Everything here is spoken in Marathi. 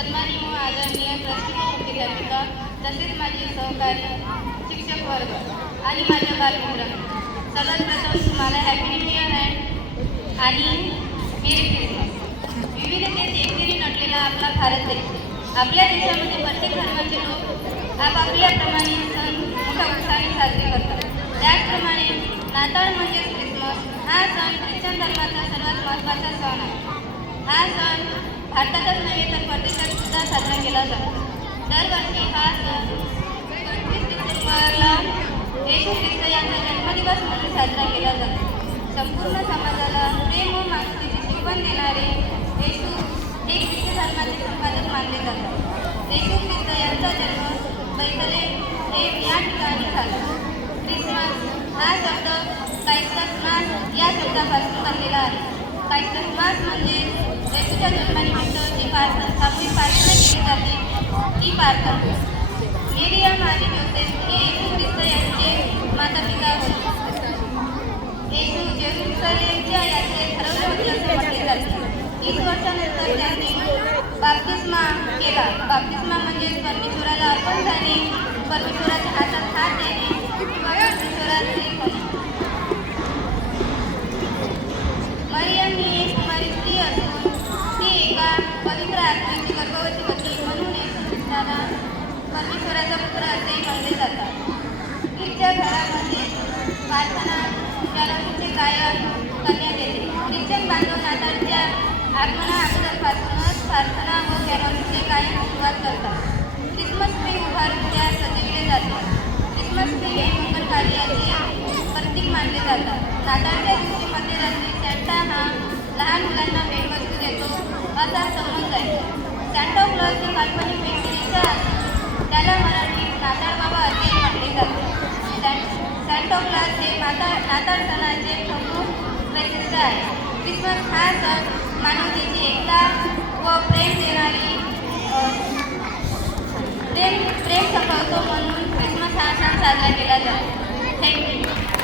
सन्माननीय व आदरणीय प्रसिद्ध मुख्याध्यापिका तसेच माझे सहकारी शिक्षक वर्ग आणि माझ्या बालमित्रांनो, सर्वात प्रथम तुम्हाला हॅपी न्यू इयर आणि मेरी क्रिसमस. विविधतेत एकतेने नटलेला आपला भारत देश. आपल्या देशामध्ये प्रत्येक धर्माचे लोक आपापल्याप्रमाणे सण मोठ्या उत्साहाने साजरे करतात. त्याचप्रमाणे नाताळ म्हणजेच क्रिसमस हा सण ख्रिश्चन धर्माचा सर्वात महत्त्वाचा सण आहे. हा सण भारतातच नव्हे तर परदेशात सुद्धा साजरा केला जातो. दरवर्षी हा सण 25 डिसेंबरला येशू ख्रिस्त यांचा जन्मदिवस म्हणून साजरा केला जातो. संपूर्ण समाजाला प्रेम व माणुसकीची शिकवण देणारे येशू हे ख्रिस्त धर्माचे संपादक मानले जातात. येशू ख्रिस्त यांचा जन्म बैथलेम या ठिकाणी झाला. ख्रिसमस हा शब्द क्राइस्टमास या शब्दापासून बनलेला आहे. क्राइस्टमास म्हणजे येशूच्या जन्मानिमित्त जी सामूहिक प्रार्थना केली जाते ती प्रार्थना. मेरियम आणि जोसेफ हे येशू ख्रिस्त यांचे मातापिता होते. येशू जेरुसलेमच्या यात्रेत ठरवले होते असे म्हटले जाते. 30 वर्षानंतर त्यांनी बाप्तिस्मा केला. बाप्तिस्मा म्हणजे परमेश्वराला अर्पण झाले, परमेश्वराच्या हातात हात देणे किंवा परमेश्वराचे होणे. मरियम ही एक कुमारी स्त्री असून ती एका पवित्र आत्म्याची गर्भवती होती, म्हणून येशू ख्रिस्ताला परमेश्वराचा पुत्र असेही म्हणले जातात. ख्रिस्तच्या घरामध्ये प्रार्थना कॅरोलचे गायन करण्यात येते. ख्रिश्चन बांधव नाताळच्या आगमना अगोदरपासूनच प्रार्थना व कॅरोलचे गायन सुरुवात करतात. ख्रिसमस ट्री उभारून त्या सजविले जाते. ख्रिसमस ट्री हे मंगल कार्याचे प्रतीक मानले जातात. नाताळच्या दिवशी मध्यरात्री सॅन्टा हा लहान मुलांना भेटवस्तू देतो असा समज आहे. सॅन्टा क्लॉज हे काल्पनिक व्यक्तिरेखा असून त्याला मराठीत नाताळ बाबा असे म्हटले जाते. सॅन्टा क्लॉज हे नाताळ सणाचे प्रमुख वैशिष्ट्य आहे. ख्रिसमस हा सण मानवतेची एकता व प्रेम संपवतो, म्हणून ख्रिसमस हा सण साजरा केला जातो. थँक्यू.